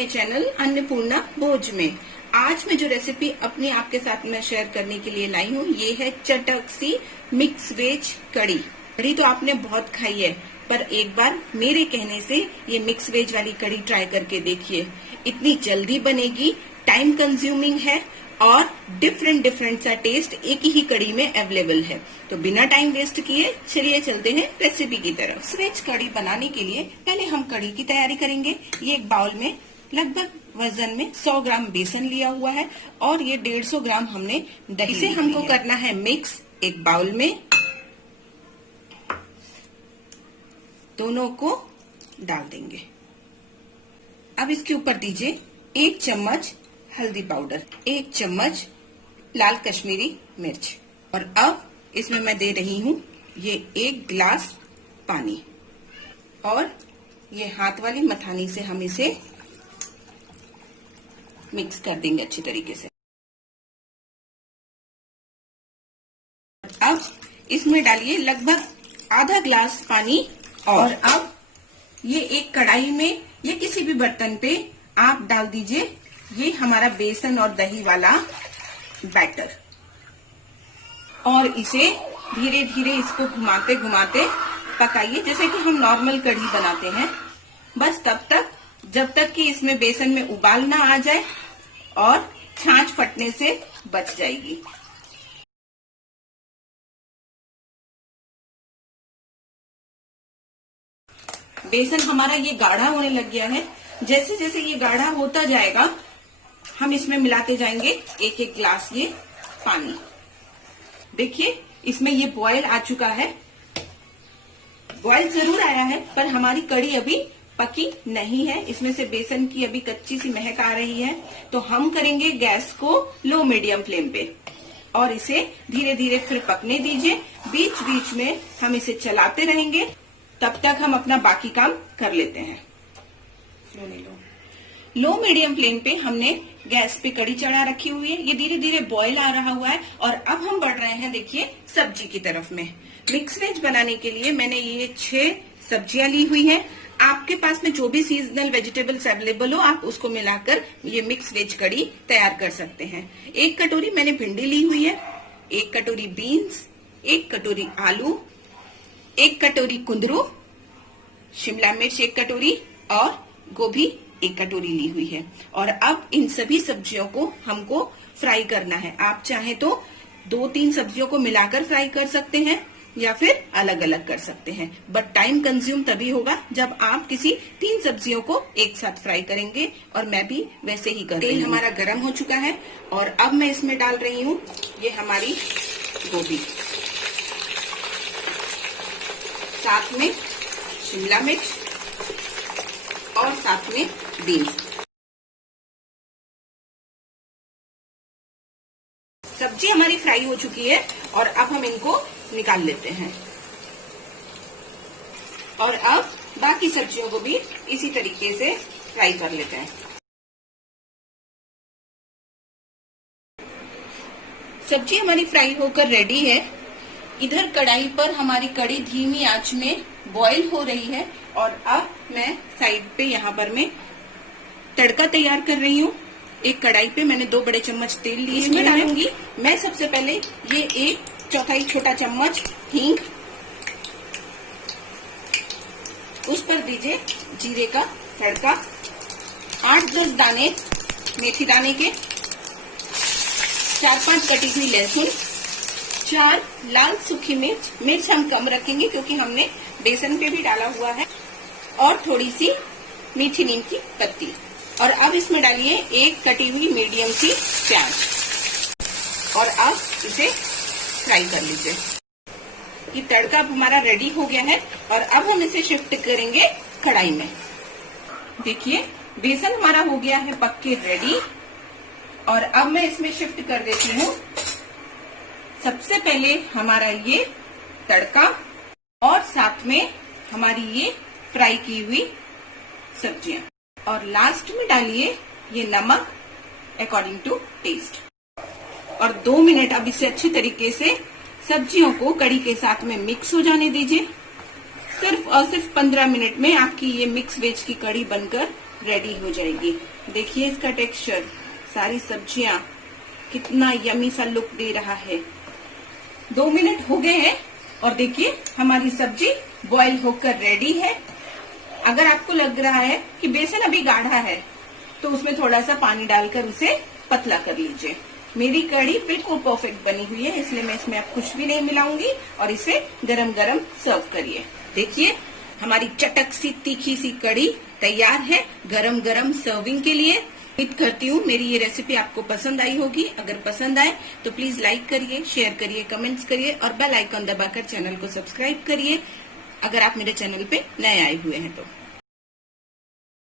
अपने चैनल अन्नपूर्णा भोज में। आज मैं जो रेसिपी अपने आपके साथ में शेयर करने के लिए लाई हूँ, ये है चटक सी मिक्स वेज कड़ी। कड़ी तो आपने बहुत खाई है, पर एक बार मेरे कहने से ये मिक्स वेज वाली कड़ी ट्राई करके देखिए। इतनी जल्दी बनेगी, टाइम कंज्यूमिंग है और डिफरेंट सा टेस्ट एक ही कड़ी में अवेलेबल है। तो बिना टाइम वेस्ट किए चलिए चलते हैं रेसिपी की तरफ। मिक्स वेज कड़ी बनाने के लिए पहले हम कड़ी की तैयारी करेंगे। ये एक बाउल में लगभग वजन में 100 ग्राम बेसन लिया हुआ है और ये 150 ग्राम हमने दही। इसे हमको करना है मिक्स। एक बाउल में दोनों को डाल देंगे। अब इसके ऊपर दीजिए 1 चम्मच हल्दी पाउडर, 1 चम्मच लाल कश्मीरी मिर्च और अब इसमें मैं दे रही हूँ ये 1 गिलास पानी और ये हाथ वाली मथानी से हम इसे मिक्स कर देंगे अच्छी तरीके से। अब इसमें डालिए लगभग आधा गिलास पानी और अब ये एक कढ़ाई में या किसी भी बर्तन पे आप डाल दीजिए ये हमारा बेसन और दही वाला बैटर और इसे धीरे धीरे इसको घुमाते घुमाते पकाइए, जैसे कि हम नॉर्मल कढ़ी बनाते हैं। बस तब तक जब तक कि इसमें बेसन में उबाल ना आ जाए और छाछ फटने से बच जाएगी। बेसन हमारा ये गाढ़ा होने लग गया है। जैसे जैसे ये गाढ़ा होता जाएगा हम इसमें मिलाते जाएंगे एक एक गिलास ये पानी। देखिए इसमें ये बॉयल आ चुका है। बॉयल जरूर आया है पर हमारी कड़ी अभी पकी नहीं है। इसमें से बेसन की अभी कच्ची सी महक आ रही है। तो हम करेंगे गैस को लो मीडियम फ्लेम पे और इसे धीरे धीरे फिर पकने दीजिए। बीच बीच में हम इसे चलाते रहेंगे, तब तक हम अपना बाकी काम कर लेते हैं। लो मीडियम फ्लेम पे हमने गैस पे कड़ी चढ़ा रखी हुई है। ये धीरे धीरे बॉयल आ रहा हुआ है और अब हम बढ़ रहे हैं देखिए सब्जी की तरफ में। मिक्स वेज बनाने के लिए मैंने ये 6 सब्जियां ली हुई हैं। आपके पास में जो भी सीजनल वेजिटेबल्स अवेलेबल हो आप उसको मिलाकर ये मिक्स वेज कड़ी तैयार कर सकते हैं। 1 कटोरी मैंने भिंडी ली हुई है, 1 कटोरी बीन्स, 1 कटोरी आलू, 1 कटोरी कुंदरू, शिमला मिर्च 1 कटोरी और गोभी 1 कटोरी ली हुई है। और अब इन सभी सब्जियों को हमको फ्राई करना है। आप चाहे तो 2-3 सब्जियों को मिलाकर फ्राई कर सकते हैं या फिर अलग अलग कर सकते हैं, बट टाइम कंज्यूम तभी होगा जब आप किसी 3 सब्जियों को एक साथ फ्राई करेंगे और मैं भी वैसे ही कर रही हूँ। तेल हमारा गर्म हो चुका है और अब मैं इसमें डाल रही हूँ ये हमारी गोभी, साथ में शिमला मिर्च और साथ में बीन्स। सब्जी हमारी फ्राई हो चुकी है और अब हम इनको निकाल लेते हैं और अब बाकी सब्जियों को भी इसी तरीके से फ्राई कर लेते हैं। सब्जी हमारी फ्राई होकर रेडी है। इधर कढ़ाई पर हमारी कड़ी धीमी आंच में बॉईल हो रही है और अब मैं साइड पे यहाँ पर मैं तड़का तैयार कर रही हूँ। एक कढ़ाई पे मैंने 2 बड़े चम्मच तेल लिए, इसमें डालूंगी मैं सबसे पहले ये 1/4 छोटा चम्मच हींग, उस पर दीजिए जीरे का तड़का, 8-10 दाने मेथी दाने के, 4-5 कटी हुई लहसुन, 4 लाल सूखी मिर्च। मिर्च हम कम रखेंगे क्योंकि हमने बेसन पे भी डाला हुआ है, और थोड़ी सी मीठी नीम की पत्ती। और अब इसमें डालिए 1 कटी हुई मीडियम सी प्याज और अब इसे फ्राई कर लीजिए। ये तड़का अब हमारा रेडी हो गया है और अब हम इसे शिफ्ट करेंगे कढ़ाई में। देखिए बेसन हमारा हो गया है पक के रेडी और अब मैं इसमें शिफ्ट कर देती हूँ सबसे पहले हमारा ये तड़का और साथ में हमारी ये फ्राई की हुई सब्जियां, और लास्ट में डालिए ये नमक अकॉर्डिंग टू टेस्ट। और 2 मिनट अब इसे अच्छी तरीके से सब्जियों को कड़ी के साथ में मिक्स हो जाने दीजिए। सिर्फ और सिर्फ 15 मिनट में आपकी ये मिक्स वेज की कड़ी बनकर रेडी हो जाएगी। देखिए इसका टेक्सचर, सारी सब्जियां कितना यमी सा लुक दे रहा है। 2 मिनट हो गए हैं और देखिए हमारी सब्जी बॉईल होकर रेडी है। अगर आपको लग रहा है कि बेसन अभी गाढ़ा है तो उसमें थोड़ा सा पानी डालकर उसे पतला कर लीजिए। मेरी कढ़ी बिल्कुल परफेक्ट बनी हुई है, इसलिए मैं इसमें अब कुछ भी नहीं मिलाऊंगी और इसे गरम गरम सर्व करिए। देखिए हमारी चटक सी तीखी सी कढ़ी तैयार है गरम गरम सर्विंग के लिए। उम्मीद करती हूँ मेरी ये रेसिपी आपको पसंद आई होगी। अगर पसंद आए तो प्लीज लाइक करिए, शेयर करिए, कमेंट्स करिए और बेल आइकन दबाकर चैनल को सब्सक्राइब करिए अगर आप मेरे चैनल पे नए आए हुए हैं तो।